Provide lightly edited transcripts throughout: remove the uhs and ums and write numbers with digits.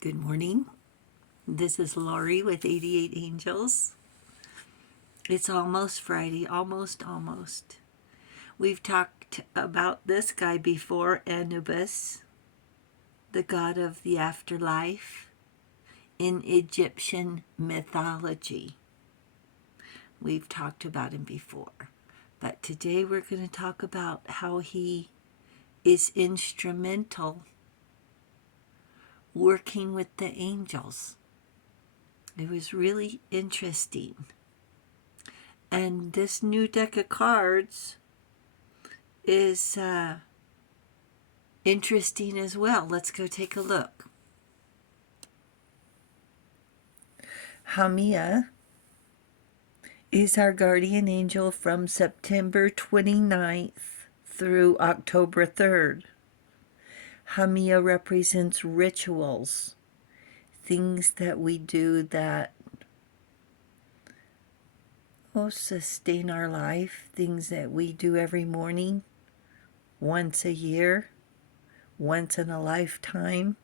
Good morning. This is Lori with 88 Angels. It's almost Friday, almost. We've talked about this guy before, Anubis, the god of the afterlife in Egyptian mythology. We've talked about him before. But today we're going to talk about how he is instrumental working with the angels. It was really interesting. And this new deck of cards is interesting as well. Let's go take a look. Hamia is our guardian angel from September 29th through October 3rd. Hamia represents rituals, things that we do that sustain our life, things that we do every morning, once a year, once in a lifetime.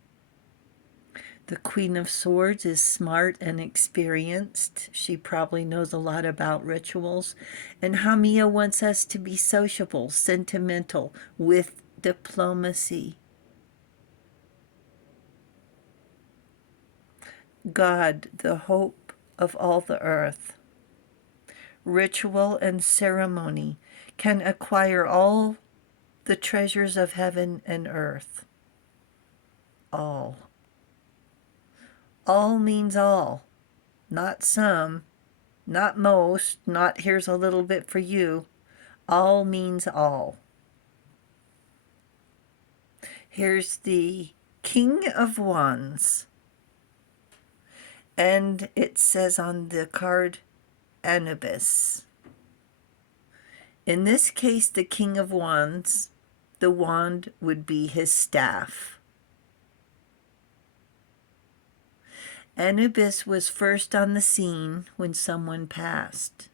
The Queen of Swords is smart and experienced. She probably knows a lot about rituals. And Hamia wants us to be sociable, sentimental, with diplomacy. God, the hope of all the earth. Ritual and ceremony can acquire all the treasures of heaven and earth. All. All means all, not some, not most, not here's a little bit for you. All means all. Here's the King of Wands. And it says on the card, Anubis. In this case, the King of Wands, the wand would be his staff. Anubis was first on the scene when someone passed.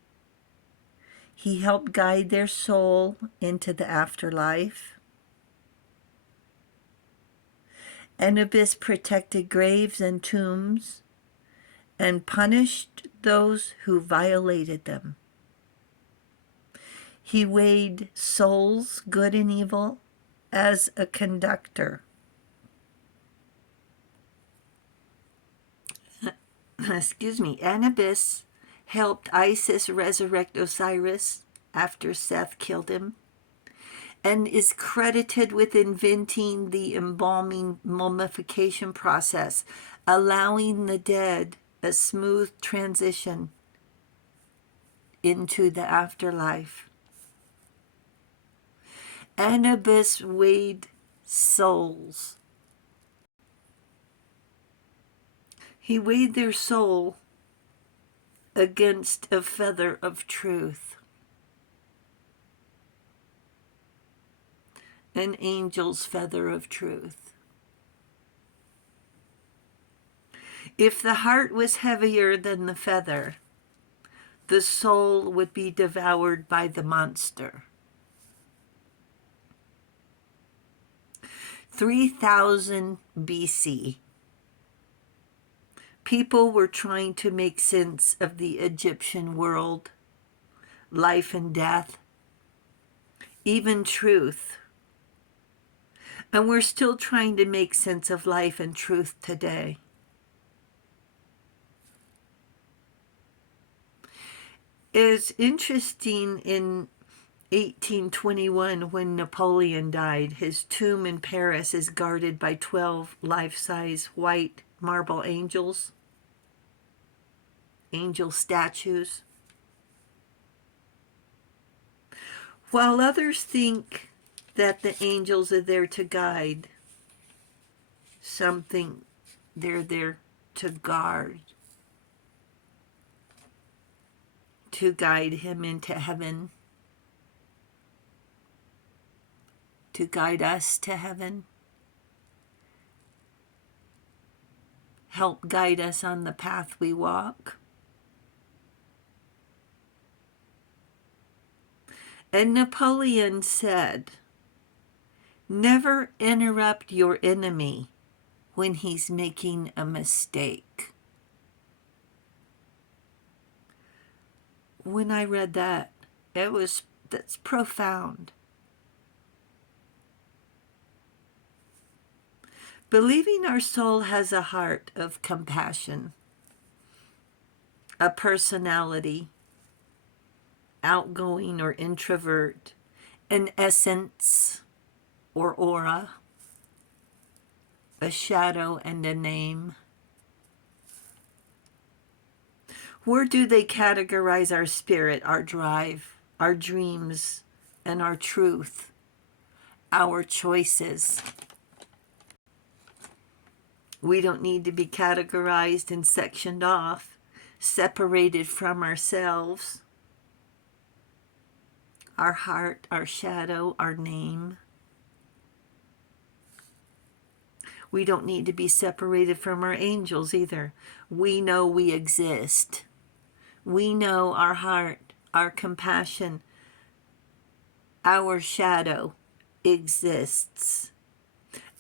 He helped guide their soul into the afterlife. Anubis protected graves and tombs and punished those who violated them. He weighed souls, good and evil, as a conductor. Excuse me, Anubis helped Isis resurrect Osiris after Seth killed him, and is credited with inventing the embalming mummification process, allowing the dead a smooth transition into the afterlife. Anubis weighed souls. He weighed their soul against a feather of truth. An angel's feather of truth. If the heart was heavier than the feather, the soul would be devoured by the monster. 3000 BC. People were trying to make sense of the Egyptian world, life and death, even truth. And we're still trying to make sense of life and truth today. It's interesting, in 1821, when Napoleon died, his tomb in Paris is guarded by 12 life-size white marble angels, angel statues. While others think that the angels are there to guide, something they're there to guard, to guide him into heaven, to guide us to heaven, help guide us on the path we walk. And Napoleon said, "Never interrupt your enemy when he's making a mistake. When I read that, that's profound. Believing our soul has a heart of compassion, a personality, outgoing or introvert, an essence or aura, a shadow and a name. Where do they categorize our spirit, our drive, our dreams, and our truth, our choices? We don't need to be categorized and sectioned off, separated from ourselves, our heart, our shadow, our name. We don't need to be separated from our angels either. We know we exist. We know our heart, our compassion, our shadow exists.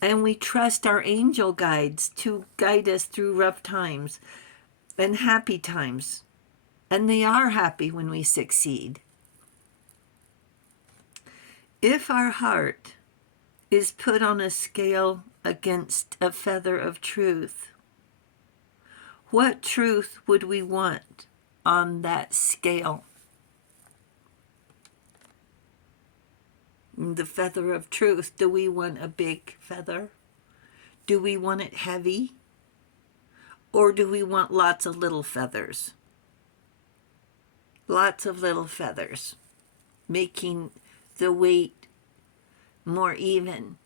And we trust our angel guides to guide us through rough times and happy times. And they are happy when we succeed. If our heart is put on a scale against a feather of truth, what truth would we want on that scale? The feather of truth, do we want a big feather? Do we want it heavy? Or do we want lots of little feathers? Lots of little feathers, making the weight more even.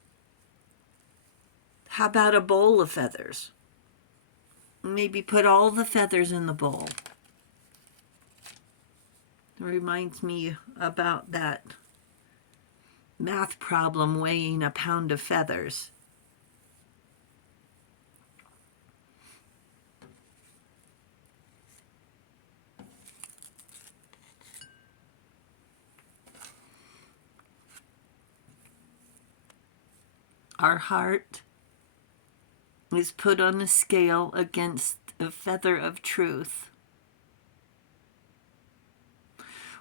How about a bowl of feathers? Maybe put all the feathers in the bowl. It reminds me about that math problem weighing a pound of feathers. Our heart is put on a scale against a feather of truth.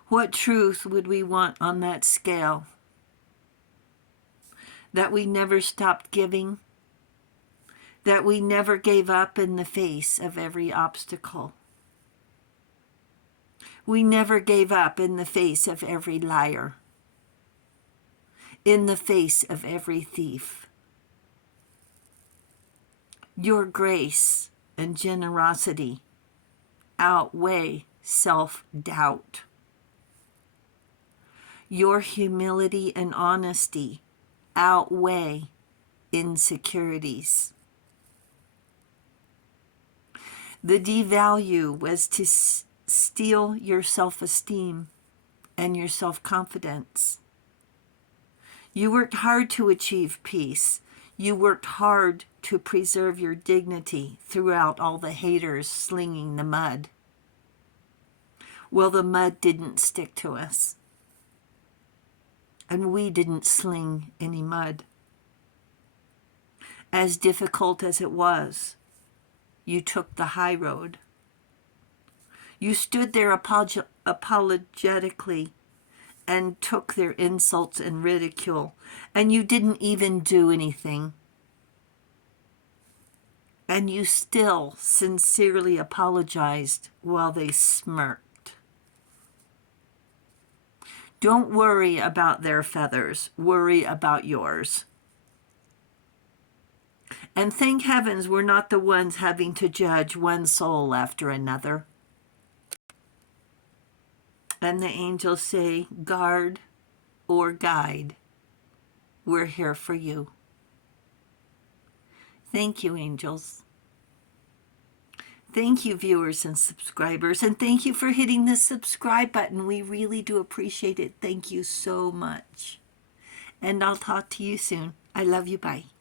What truth would we want on that scale? That we never stopped giving, that we never gave up in the face of every obstacle. We never gave up in the face of every liar, in the face of every thief. Your grace and generosity outweigh self-doubt. Your humility and honesty outweigh insecurities. The devalue was to steal your self-esteem and your self-confidence. You worked hard to achieve peace. You worked hard to preserve your dignity throughout all the haters slinging the mud. Well, the mud didn't stick to us. And we didn't sling any mud. As difficult as it was, you took the high road. You stood there apologetically and took their insults and ridicule, and you didn't even do anything. And you still sincerely apologized while they smirked. Don't worry about their feathers. Worry about yours. And thank heavens we're not the ones having to judge one soul after another. And the angels say, guard or guide, we're here for you. Thank you, angels. Thank you, viewers and subscribers, and thank you for hitting the subscribe button. We really do appreciate it. Thank you so much. And I'll talk to you soon. I love you. Bye.